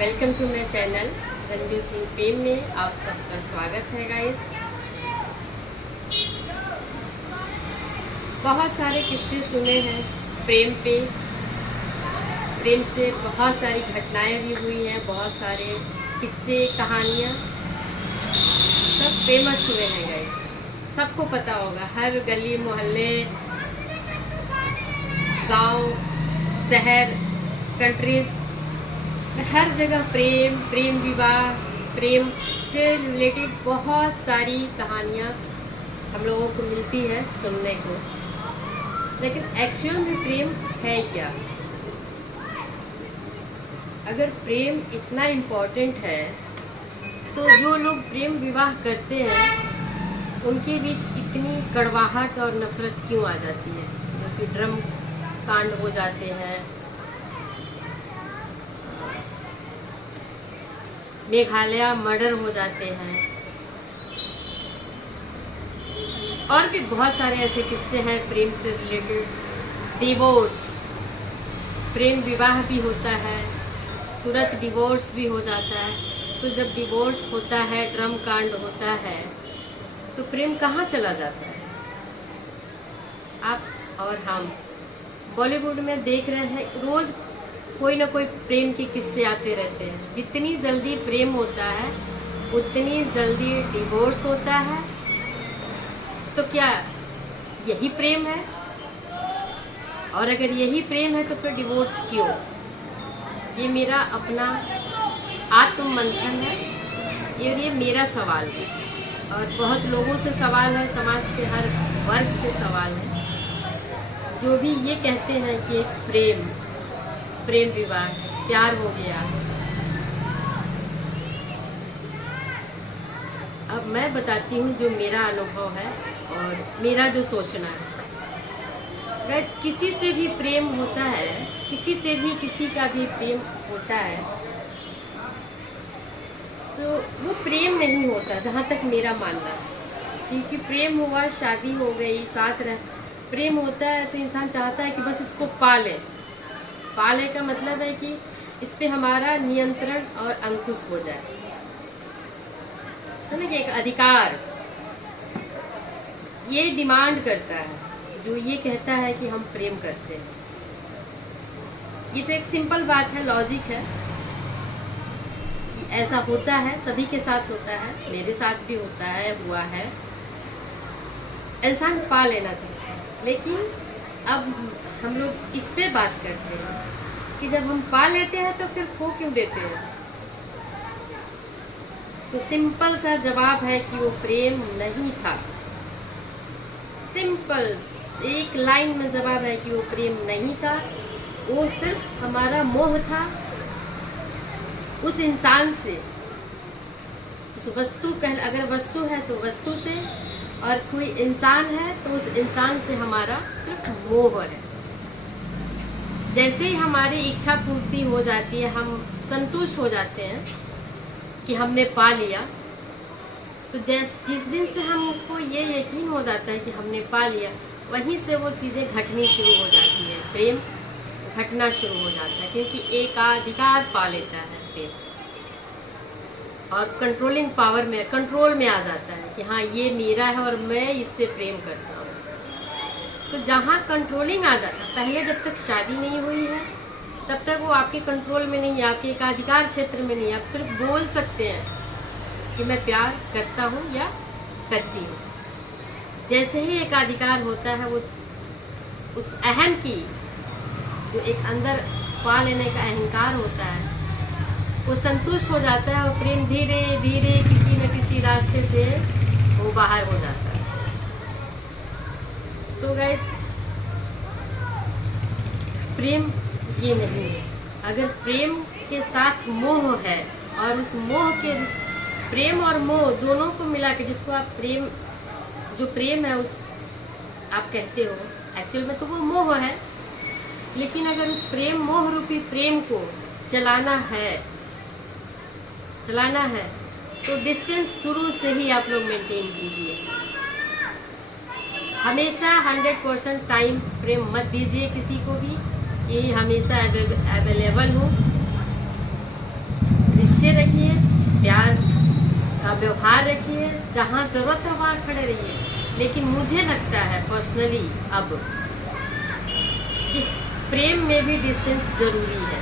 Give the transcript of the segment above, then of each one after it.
Welcome to my channel Ranju Singh प्रेम में आप सबका स्वागत है गाइस। बहुत सारे किस्से सुने हैं प्रेम पे। प्रेम से बहुत सारी घटनाएं भी हुई हैं, बहुत सारे किस्से कहानियाँ सब फेमस हुए हैं गाइस। सबको पता होगा, हर गली मोहल्ले गांव शहर कंट्रीज हर जगह प्रेम प्रेम विवाह प्रेम से रिलेटेड बहुत सारी कहानियाँ हम लोगों को मिलती है सुनने को। लेकिन एक्चुअल में प्रेम है क्या? अगर प्रेम इतना इम्पोर्टेंट है तो जो लोग प्रेम विवाह करते हैं उनके बीच इतनी कड़वाहट और नफरत क्यों आ जाती है? क्योंकि ड्रम कांड हो जाते हैं, मेघालय मर्डर हो जाते हैं, और भी बहुत सारे ऐसे किस्से हैं प्रेम से रिलेटेड। डिवोर्स, प्रेम विवाह भी होता है, तुरंत डिवोर्स भी हो जाता है। तो जब डिवोर्स होता है, ड्रम कांड होता है, तो प्रेम कहाँ चला जाता है? आप और हम बॉलीवुड में देख रहे हैं, रोज कोई ना कोई प्रेम के किस्से आते रहते हैं। जितनी जल्दी प्रेम होता है उतनी जल्दी डिवोर्स होता है। तो क्या यही प्रेम है? और अगर यही प्रेम है तो फिर डिवोर्स क्यों? ये मेरा अपना आत्म मंथन है, ये मेरा सवाल है और बहुत लोगों से सवाल है, समाज के हर वर्ग से सवाल है, जो भी ये कहते हैं कि प्रेम विवाह प्यार हो गया। अब मैं बताती हूँ जो मेरा अनुभव है और मेरा जो सोचना है। किसी से भी प्रेम होता है, किसी से भी किसी का भी प्रेम होता है, तो वो प्रेम नहीं होता जहाँ तक मेरा मानना है। क्योंकि प्रेम हुआ, शादी हो गई, साथ रह प्रेम होता है तो इंसान चाहता है कि बस इसको पाले। पाले का मतलब है कि इस पे हमारा नियंत्रण और अंकुश हो जाए, है ना, कि एक अधिकार ये डिमांड करता है, जो ये कहता है कि हम प्रेम करते हैं। ये तो एक सिंपल बात है, लॉजिक है कि ऐसा होता है, सभी के साथ होता है, मेरे साथ भी होता है, हुआ है। इंसान पा लेना चाहता है, लेकिन अब हम लोग इस पे बात करते हैं कि जब हम पा लेते हैं तो फिर खो क्यों देते हैं? तो सिंपल सा जवाब है कि वो प्रेम नहीं था। सिंपल एक लाइन में जवाब है कि वो प्रेम नहीं था, वो सिर्फ हमारा मोह था उस इंसान से, उस वस्तु अगर वस्तु है तो वस्तु से, और कोई इंसान है तो उस इंसान से हमारा सिर्फ मोह है। जैसे ही हमारी इच्छा पूर्ति हो जाती है, हम संतुष्ट हो जाते हैं कि हमने पा लिया, तो जिस दिन से हमको ये यकीन हो जाता है कि हमने पा लिया, वहीं से वो चीज़ें घटनी शुरू हो जाती है, प्रेम घटना शुरू हो जाता है। क्योंकि एकाधिकार पा लेता है प्रेम और कंट्रोलिंग पावर में, कंट्रोल में आ जाता है कि हाँ ये मेरा है और मैं इससे प्रेम करता हूँ। तो जहाँ कंट्रोलिंग आ जाता है, पहले जब तक शादी नहीं हुई है तब तक वो आपके कंट्रोल में नहीं है, आपके एकाधिकार क्षेत्र में नहीं है। आप सिर्फ बोल सकते हैं कि मैं प्यार करता हूँ या करती हूँ। जैसे ही एकाधिकार होता है, वो उस अहम की जो एक अंदर पा लेने का अहंकार होता है, वो संतुष्ट हो जाता है और प्रेम धीरे धीरे किसी न किसी रास्ते से वो बाहर हो जाता है। तो गाइस, प्रेम ये नहीं है। अगर प्रेम के साथ मोह है और उस मोह के प्रेम और मोह दोनों को मिला के जिसको आप प्रेम, जो प्रेम है उस आप कहते हो, एक्चुअल में तो वो मोह है। लेकिन अगर उस प्रेम मोह रूपी प्रेम को चलाना है तो डिस्टेंस शुरू से ही आप लोग मेंटेन कीजिए। हमेशा 100% टाइम फ्रेम मत दीजिए किसी को भी, ये हमेशा अवेलेबल हो। चीज़ें रखिए, प्यार का व्यवहार रखिए, जहाँ ज़रूरत है वहाँ खड़े रहिए। लेकिन मुझे लगता है पर्सनली अब कि प्रेम में भी डिस्टेंस ज़रूरी है।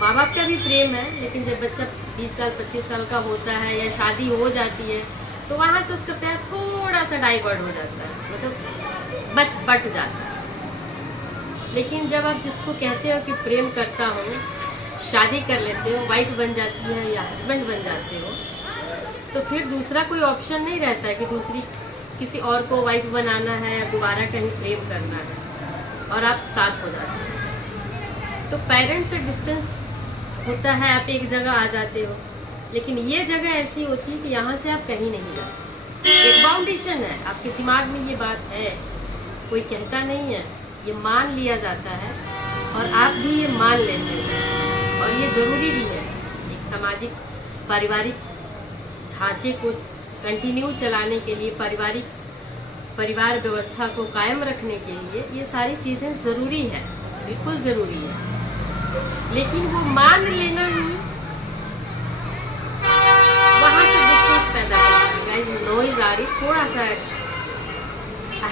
माँ बाप का भी प्रेम है, लेकिन जब बच्चा 20 साल 25 साल का होता है या शादी हो जाती है तो वहाँ से उसका प्यार थोड़ा सा डाइवर्ट हो जाता है, मतलब बट जाता है। लेकिन जब आप जिसको कहते हो कि प्रेम करता हूँ, शादी कर लेते हो, वाइफ बन जाती है या हस्बैंड बन जाते हो, तो फिर दूसरा कोई ऑप्शन नहीं रहता है कि किसी और को वाइफ बनाना है या दोबारा कहीं प्रेम करना है, और आप साथ हो जाते हो। तो पेरेंट्स से डिस्टेंस होता है, आप एक जगह आ जाते हो, लेकिन ये जगह ऐसी होती है कि यहाँ से आप कहीं नहीं जा सकते। एक फाउंडेशन है, आपके दिमाग में ये बात है, कोई कहता नहीं है, ये मान लिया जाता है और आप भी ये मान लेते हैं। और ये ज़रूरी भी है, एक सामाजिक पारिवारिक ढांचे को कंटिन्यू चलाने के लिए, परिवार व्यवस्था को कायम रखने के लिए ये सारी चीज़ें ज़रूरी है, बिल्कुल ज़रूरी है। लेकिन वो मान लेना ही वहाँ से डिस्टेंस पैदा करेगा। गाइस, नॉइज आ रही, थोड़ा सा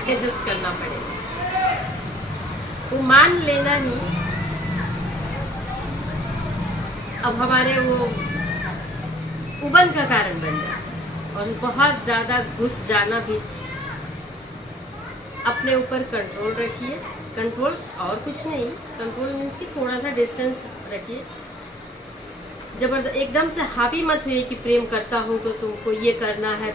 एडजस्ट करना पड़ेगा। वो मान लेना ही अब हमारे वो उबन का कारण बन जाता है, और बहुत ज़्यादा घुस जाना भी। अपने ऊपर कंट्रोल रखिए, कंट्रोल और कुछ नहीं, कंट्रोल मीन्स कि थोड़ा सा डिस्टेंस रखिए। जबरदस्त एकदम से हावी मत हुई कि प्रेम करता हूँ तो तुमको ये करना है,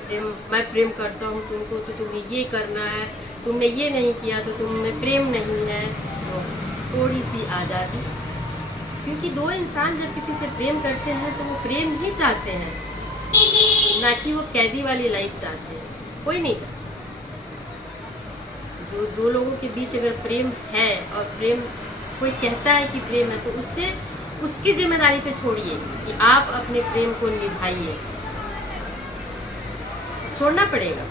मैं प्रेम करता हूँ तुमको तो तुम्हें ये करना है, तुमने ये नहीं किया तो तुम में प्रेम नहीं है। तो थोड़ी सी आज़ादी, क्योंकि दो इंसान जब किसी से प्रेम करते हैं तो वो प्रेम ही चाहते हैं, ना कि वो कैदी वाली लाइफ चाहते हैं। कोई नहीं चाहता। जो दो लोगों के बीच अगर प्रेम है और प्रेम कोई कहता है कि प्रेम है, तो उससे उसकी जिम्मेदारी पे छोड़िए कि आप अपने प्रेम को निभाइए। छोड़ना पड़ेगा।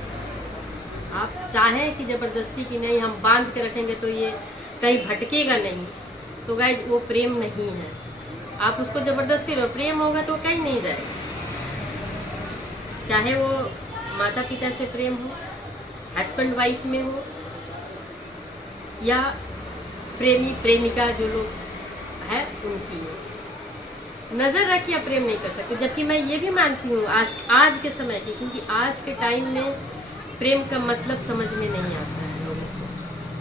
आप चाहें कि जबरदस्ती की नहीं हम बांध के रखेंगे तो ये कहीं भटकेगा नहीं, तो गाइस वो प्रेम नहीं है। आप उसको जबरदस्ती रहो, प्रेम होगा तो कहीं नहीं जाएगा। चाहे वो माता पिता से प्रेम हो, हस्बैंड वाइफ में हो, या प्रेमी प्रेमिका जो लोग है उनकी हो, नज़र रखिए प्रेम नहीं कर सकते। जबकि मैं ये भी मानती हूँ आज के समय की, क्योंकि आज के टाइम में प्रेम का मतलब समझ में नहीं आता है लोगों को।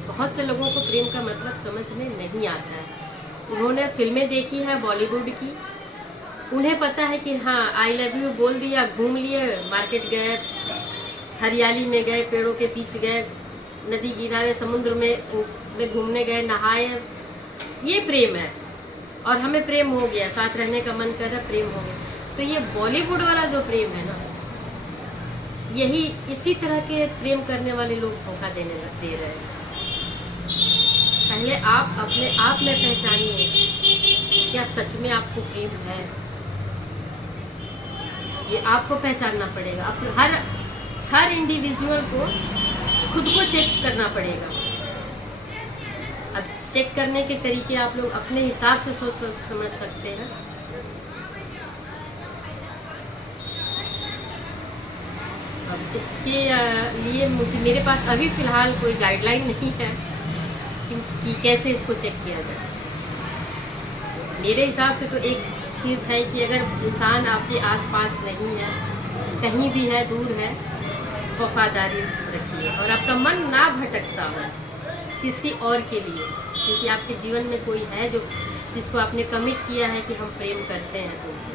बहुत से लोगों को प्रेम का मतलब समझ में नहीं आता है। उन्होंने फिल्में देखी है बॉलीवुड की, उन्हें पता है कि हाँ आई लव यू बोल दिया, घूम लिए, मार्केट गए, हरियाली में गए, पेड़ों के बीच गए, नदी किनारे समुद्र में घूमने गए, नहाए, ये प्रेम है। और हमें प्रेम हो गया, साथ रहने का मन कर रहा, प्रेम हो गया। तो ये बॉलीवुड वाला जो प्रेम है ना, यही इसी तरह के प्रेम करने वाले लोग धोखा दे रहे हैं। पहले आप अपने आप में पहचानिए, क्या सच में आपको प्रेम है, ये आपको पहचानना पड़ेगा। हर इंडिविजुअल को खुद को चेक करना पड़ेगा। अब चेक करने के तरीके आप लोग अपने हिसाब से सोच समझ सकते हैं। अब इसके लिए मेरे पास अभी फ़िलहाल कोई गाइडलाइन नहीं है कि कैसे इसको चेक किया जाए। मेरे हिसाब से तो एक चीज़ है कि अगर इंसान आपके आसपास नहीं है, कहीं भी है, दूर है, वफादारी रखिए और आपका मन ना भटकता हो किसी और के लिए, क्योंकि आपके जीवन में कोई है जिसको आपने कमिट किया है कि हम प्रेम करते हैं तुमसे।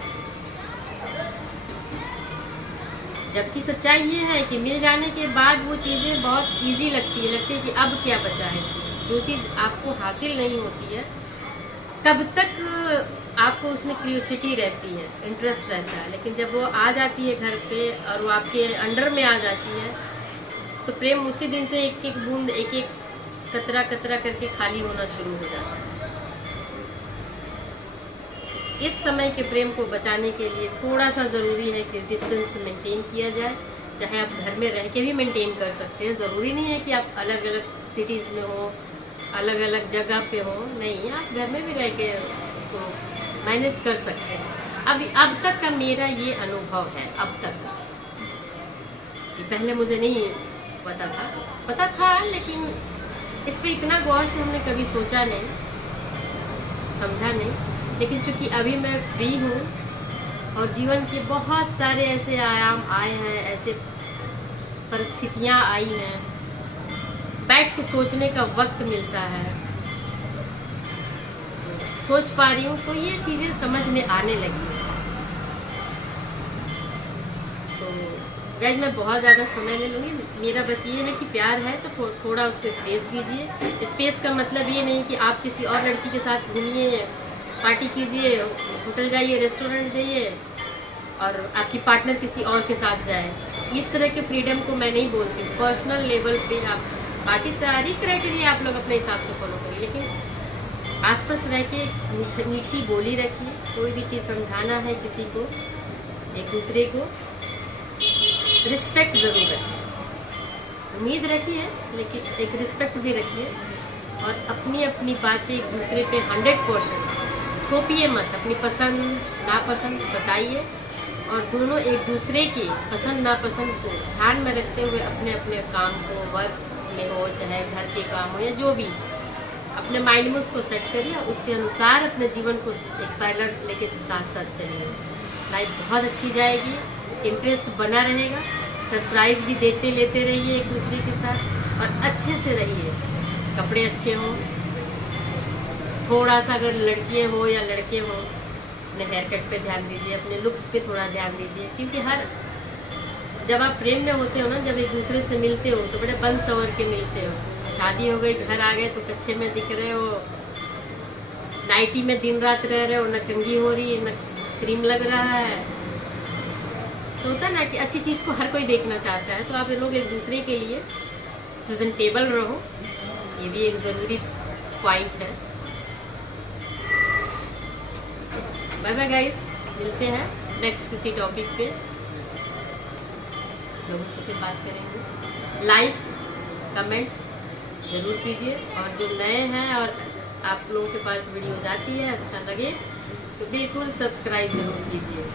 जबकि सच्चाई ये है कि मिल जाने के बाद वो चीज़ें बहुत इजी लगती है कि अब क्या बचा है इसमें। जो चीज़ आपको हासिल नहीं होती है तब तक आपको उसमें क्यूरियोसिटी रहती है, इंटरेस्ट रहता है, लेकिन जब वो आ जाती है घर पे और वो आपके अंडर में आ जाती है तो प्रेम उसी दिन से एक एक बूंद, एक एक कतरा कतरा करके खाली होना शुरू हो जाता है। इस समय के प्रेम को बचाने के लिए थोड़ा सा ज़रूरी है कि डिस्टेंस मेंटेन किया जाए। चाहे आप घर में रह के भी मेंटेन कर सकते हैं, ज़रूरी नहीं है कि आप अलग अलग सिटीज़ में हो, अलग अलग जगह पे हो, नहीं, आप घर में भी रह के उसको मैनेज कर सकते हैं। अब तक का मेरा ये अनुभव है, अब तक का। ये पहले मुझे नहीं पता था लेकिन इस पे इतना गौर से हमने कभी सोचा नहीं, समझा नहीं। लेकिन चूंकि अभी मैं फ्री हूँ और जीवन के बहुत सारे ऐसे आयाम आए हैं, ऐसे परिस्थितियाँ आई हैं, बैठ के सोचने का वक्त मिलता है, सोच पा रही हूँ, तो ये चीज़ें समझ में आने लगी। तो गाइस मैं बहुत ज़्यादा समय ले लूँगी, मेरा बस ये है कि प्यार है तो थोड़ा उसको स्पेस दीजिए। स्पेस का मतलब ये नहीं कि आप किसी और लड़की के साथ घूमिए, पार्टी कीजिए, होटल जाइए, रेस्टोरेंट जाइए और आपकी पार्टनर किसी और के साथ जाए। इस तरह के फ्रीडम को मैं नहीं बोलती। पर्सनल लेवल पे आप बाकी सारी क्राइटेरिया आप लोग अपने हिसाब से फॉलो करिए, लेकिन आसपास रह के मीठी बोली रखिए। कोई भी चीज़ समझाना है किसी को, एक दूसरे को रिस्पेक्ट ज़रूर रखिए। उम्मीद रखिए लेकिन एक रिस्पेक्ट भी रखिए और अपनी अपनी बातें एक दूसरे पे 100% थोपिए मत। अपनी पसंद नापसंद बताइए और दोनों एक दूसरे की पसंद नापसंद को ध्यान में रखते हुए अपने अपने काम को, वर्क में हो चाहे घर के काम हो या जो भी, अपने माइंड में उसको सेट करिए और उसके अनुसार अपने जीवन को एक पैरेलल लेके साथ साथ चलिए। लाइफ बहुत अच्छी जाएगी, इंटरेस्ट बना रहेगा, सरप्राइज भी देते लेते रहिए एक दूसरे के साथ और अच्छे से रहिए। कपड़े अच्छे हों, थोड़ा सा अगर लड़कियाँ हो या लड़के हो अपने हेयर कट पे ध्यान दीजिए, अपने लुक्स पे थोड़ा ध्यान दीजिए, क्योंकि जब आप प्रेम में होते हो ना, जब एक दूसरे से मिलते हो तो बड़े बन संवर के मिलते हो। शादी हो गई, घर आ गए तो कच्छे में दिख रहे हो, नाइटी में दिन रात रह रहे हो, न कंघी हो रही है न क्रीम लग रहा है। तो होता ना कि अच्छी चीज़ को हर कोई देखना चाहता है, तो आप लोग एक दूसरे के लिए प्रेजेंटेबल रहो, ये भी एक ज़रूरी पॉइंट है। बाय बाय गाइस, मिलते हैं नेक्स्ट किसी टॉपिक पे, लोगों से फिर बात करेंगे। लाइक कमेंट ज़रूर कीजिए और जो नए हैं और आप लोगों के पास वीडियो जाती है अच्छा लगे तो बिल्कुल सब्सक्राइब ज़रूर कीजिए।